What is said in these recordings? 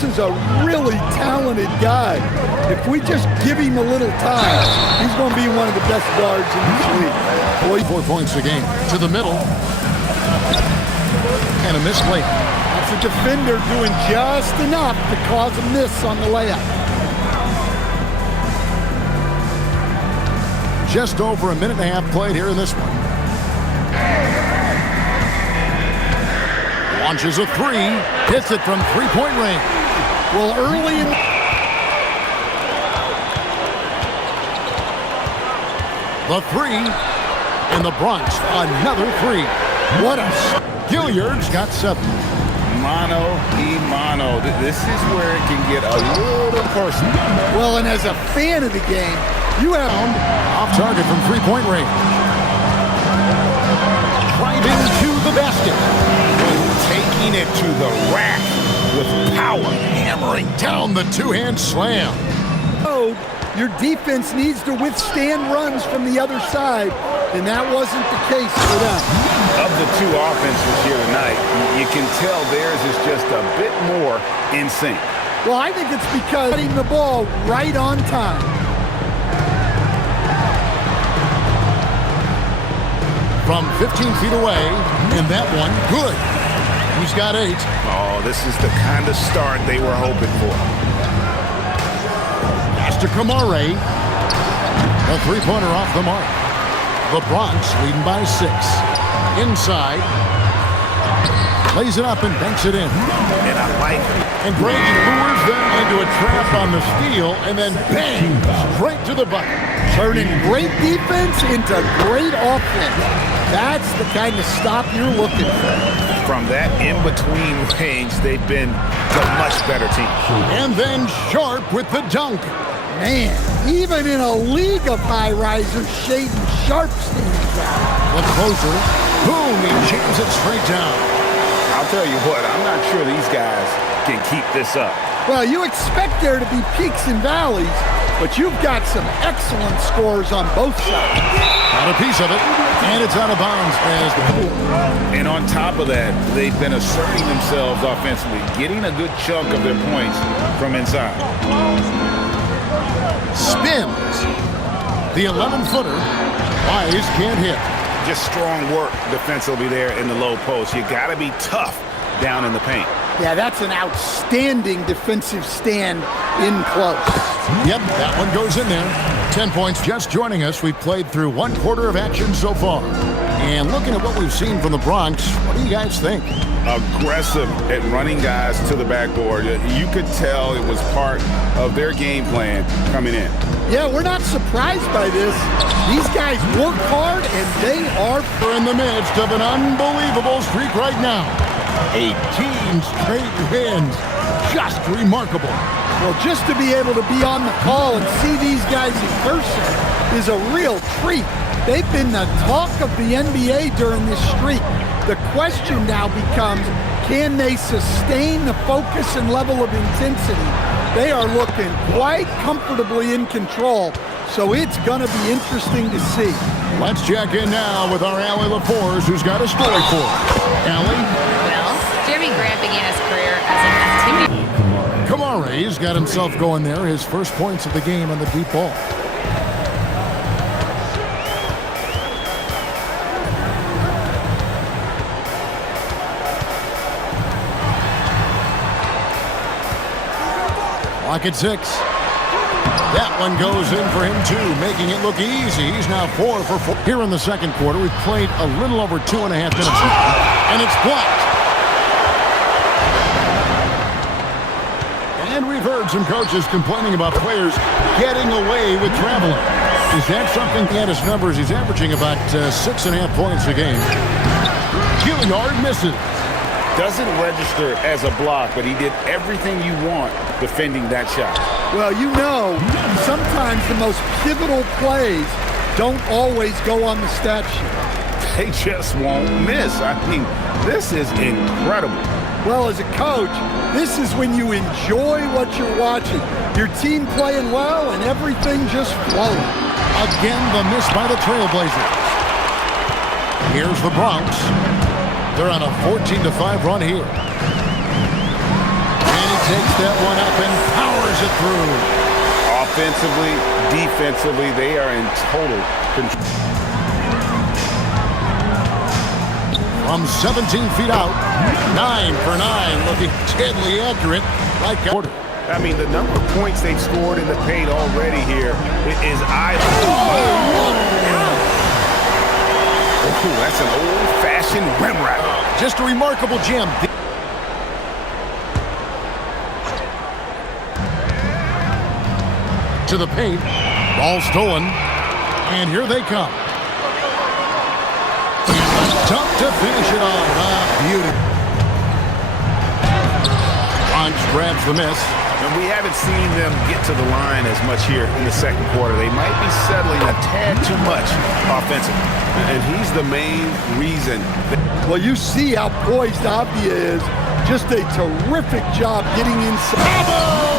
this is a really talented guy. If we just give him a little time, he's going to be one of the best guards in this league. 4 points a game. To the middle. And a missed layup. That's a defender doing just enough to cause a miss on the layup. Just over a minute and a half played here in this one. Launches a three. Hits it from three-point range. Well, early in... The three. In the Bronx, another three. What a... Gilliard's got 7. Mano y mano. This is where it can get a little personal. Well, and as a fan of the game, you have... Off target from three-point range. Driving to the basket. Taking it to the rack with power. Hammering down the two-hand slam. Oh, your defense needs to withstand runs from the other side, and that wasn't the case for them. Of the two offenses here tonight, you can tell theirs is just a bit more in sync. Well, I think it's because getting the ball right on time. From 15 feet away, and that one, good. He's got 8. Oh, this is the kind of start they were hoping for. Pass to Kamare. A three-pointer off the mark. The Bronx leading by 6. Inside. Lays it up and banks it in. And I like it. And Brady lures them into a trap on the steal, and then bang, straight to the bucket. Turning great defense into great offense. That's the kind of stop you're looking for. From that in-between range, they've been the much better team. And then Sharp with the dunk. Man, even in a league of high-risers, Shaden Sharp stands out. The closer, boom, he jams it straight down. I'll tell you what, I'm not sure these guys can keep this up. Well, you expect there to be peaks and valleys, but you've got some excellent scores on both sides. Got a piece of it, and it's out of bounds as the... And on top of that, they've been asserting themselves offensively, getting a good chunk of their points from inside. Spins. The 11-footer. Wise can't hit. Just strong work defensively there in the low post. You got to be tough down in the paint. Yeah, that's an outstanding defensive stand in close. Yep, that one goes in there. 10 points just joining us. We've played through 1 quarter of action so far. And looking at what we've seen from the Bronx, what do you guys think? Aggressive at running guys to the backboard. You could tell it was part of their game plan coming in. Yeah, we're not surprised by this. These guys work hard, and they are... We're in the midst of an unbelievable streak right now. 18 straight wins. Just remarkable. Well, just to be able to be on the call and see these guys in person is a real treat. They've been the talk of the NBA during this streak. The question now becomes, can they sustain the focus and level of intensity? They are looking quite comfortably in control, so it's going to be interesting to see. Let's check in now with our Allie LaForce, who's got a story for us. Allie? Well, Jeremy Grant began his career as an activity. Kamare's got himself going there, his first points of the game on the deep ball. Clock at 6. That one goes in for him too, making it look easy. He's now 4 for 4. Here in the second quarter, we've played a little over 2.5 minutes now, and it's blocked. And we've heard some coaches complaining about players getting away with traveling. Is that something? At his numbers, he's averaging about 6.5 points a game. Gilliard misses. Doesn't register as a block, but he did everything you want defending that shot. Well, you know, sometimes the most pivotal plays don't always go on the stat sheet. They just won't miss. I mean, this is incredible. Well, as a coach, this is when you enjoy what you're watching. Your team playing well and everything just flowing. Again, the miss by the Trailblazers. Here's the Bronx. They're on a 14-5 run here. And he takes that one up and powers it through. Offensively, defensively, they are in total control. From 17 feet out, 9 for 9, looking deadly accurate like a quarter. I mean, the number of points they've scored in the paint already here is eye-opening. Oh, that's an old-fashioned rim wrap. Just a remarkable gem. To the paint. Ball stolen. And here they come. Tough to finish it off. Beauty. Bronx grabs the miss. And we haven't seen them get to the line as much here in the second quarter. They might be settling a tad too much offensively. And he's the main reason. Well, you see how poised Avdia is. Just a terrific job getting inside.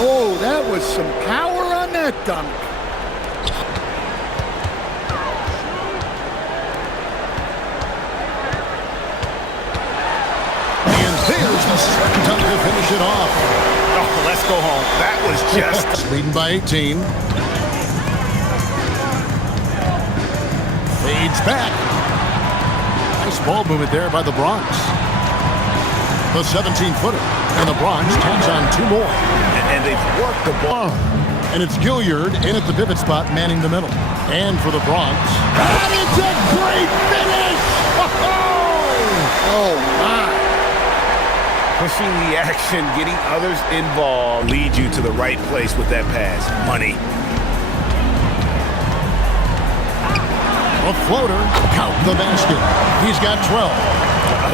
Oh, that was some power on that dunk. And there's the second dunk to finish it off. Oh, let's go home. That was just... Leading by 18. Fades back. Nice ball movement there by the Bronx. The 17-footer. And the Bronx tacks on 2 more. And they've worked the ball. And it's Gilliard in at the pivot spot, manning the middle. And for the Bronx. And it's a great finish! Oh, my. Pushing the action, getting others involved, lead you to the right place with that pass. Money. A floater. Count the basket. He's got 12.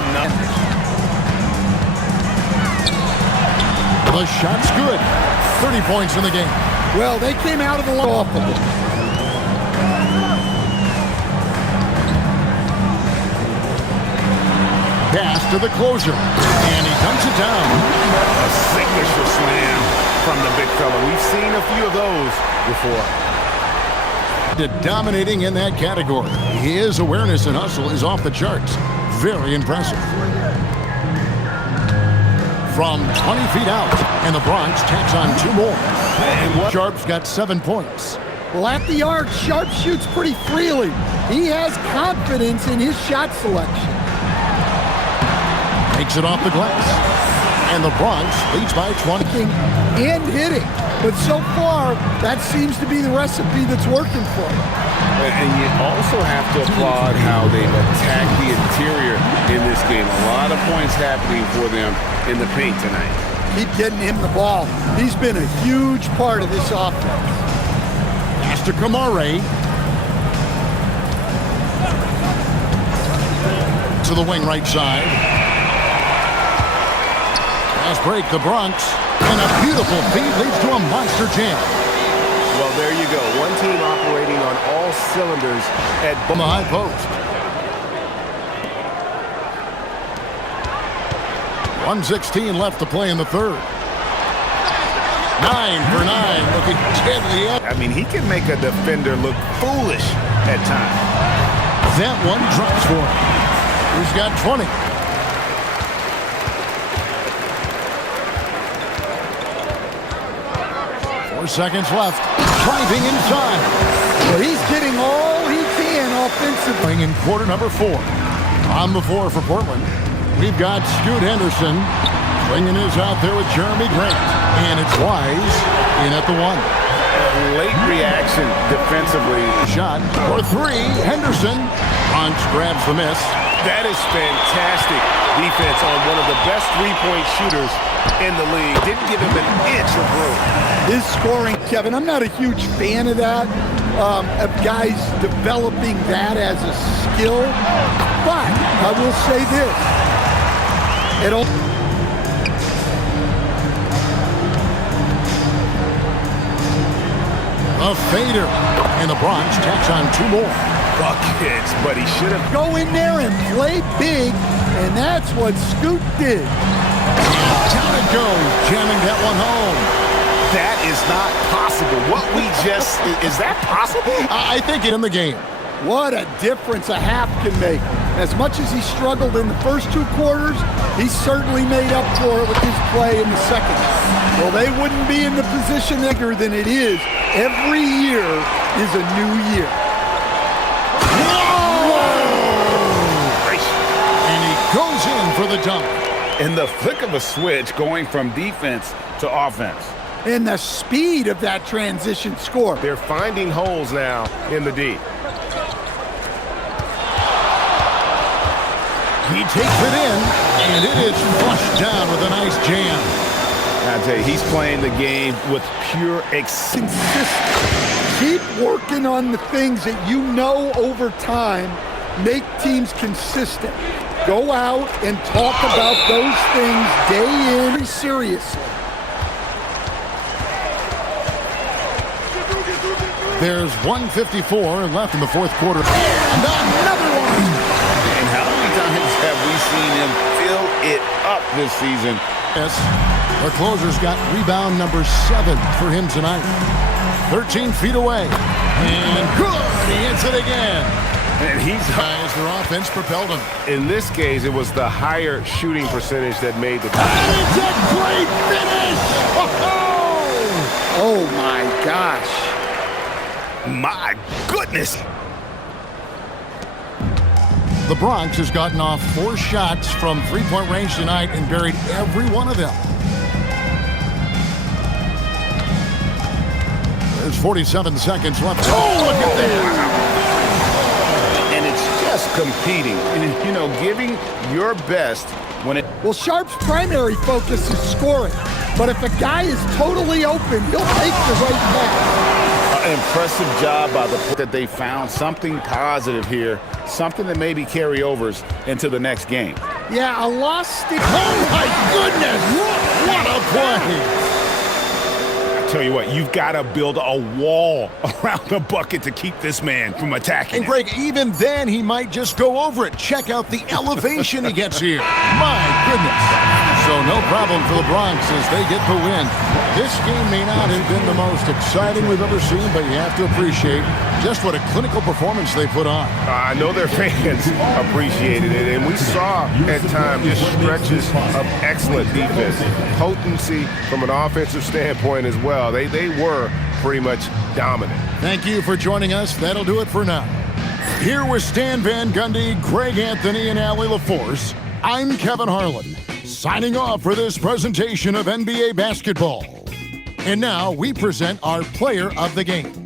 Enough. The shot's good. 30 points in the game. Well, they came out of the off of it. Pass to the closer. And he dumps it down. A signature slam from the big fella. We've seen a few of those before. Dominating in that category. His awareness and hustle is off the charts. Very impressive. From 20 feet out, and the Bronx tacks on 2 more. And Sharp's got 7 points. Well, at the arc, Sharp shoots pretty freely. He has confidence in his shot selection. Takes it off the glass. And the Bronx leads by 20. And hitting. But so far, that seems to be the recipe that's working for him. And you also have to applaud how they've attacked the interior in this game. A lot of points happening for them in the paint tonight. Keep getting him the ball. He's been a huge part of this offense. Pass to Kamare. To the wing right side. Pass break the Bronx. And a beautiful feed leads to a monster jam. Well, there you go. One team operating on all cylinders at From the high post. 1:16 left to play in the third. 9 for 9, looking deadly. I mean, he can make a defender look foolish at times. That one drops for him. He's got 20. Seconds left. Driving inside. Well, he's getting all he can offensively. Playing in quarter number 4. On the floor for Portland, we've got Scoot Henderson. Swinging his out there with Jeremy Grant. And it's Wise in at the 1. Late reaction defensively. Shot for 3. Henderson. Bronx grabs the miss. That is fantastic defense on one of the best three-point shooters in the league. Didn't give him an inch of room. His scoring, Kevin, I'm not a huge fan of that, of guys developing that as a skill. But I will say this. A fader. And the Bronx tacks on 2 more. Buckets, but he should have. Go in there and play big, and that's what Scoot did. Down it goes, jamming that one home. That is not possible. What we is that possible? I think in the game. What a difference a half can make. As much as he struggled in the first 2 quarters, he certainly made up for it with his play in the second half. Well, they wouldn't be in the position bigger than it is. Every year is a new year. And he goes in for the dunk. In the flick of a switch, going from defense to offense. And the speed of that transition score. They're finding holes now in the D. He takes it in, and it is flushed down with a nice jam. I tell you, he's playing the game with pure Consistent. Keep working on the things that you know over time make teams consistent. Go out and talk about those things day in. Very serious. There's 1:54 left in the fourth quarter. Another one! And how many times have we seen him fill it up this season? Yes, our closer's got rebound number 7 for him tonight. 13 feet away. And good! He hits it again. And he's As their offense propelled him. In this case, it was the higher shooting percentage that made the And it's a great finish! Oh my gosh. my goodness. The Bronx has gotten off 4 shots from three-point range tonight and buried every one of them. There's 47 seconds left. Oh, look at that! And it's just competing and, you know, giving your best when it... Well, Sharp's primary focus is scoring. But if a guy is totally open, he'll take the right pass. Impressive job by the that they found something positive here, something that maybe carryovers into the next game. Yeah, a lost... Oh, my goodness! What a play! I tell you what, you've got to build a wall around the bucket to keep this man from attacking. And Greg, even then, he might just go over it. Check out the elevation he gets here. My goodness. So no problem for the Bronx as they get the win. This game may not have been the most exciting we've ever seen, but you have to appreciate just what a clinical performance they put on. I know their fans appreciated it, and we saw at times just stretches of excellent defense, potency from an offensive standpoint as well. They were pretty much dominant. Thank you for joining us. That'll do it for now. Here with Stan Van Gundy, Greg Anthony, and Allie LaForce, I'm Kevin Harlan, signing off for this presentation of NBA basketball. And now we present our player of the game.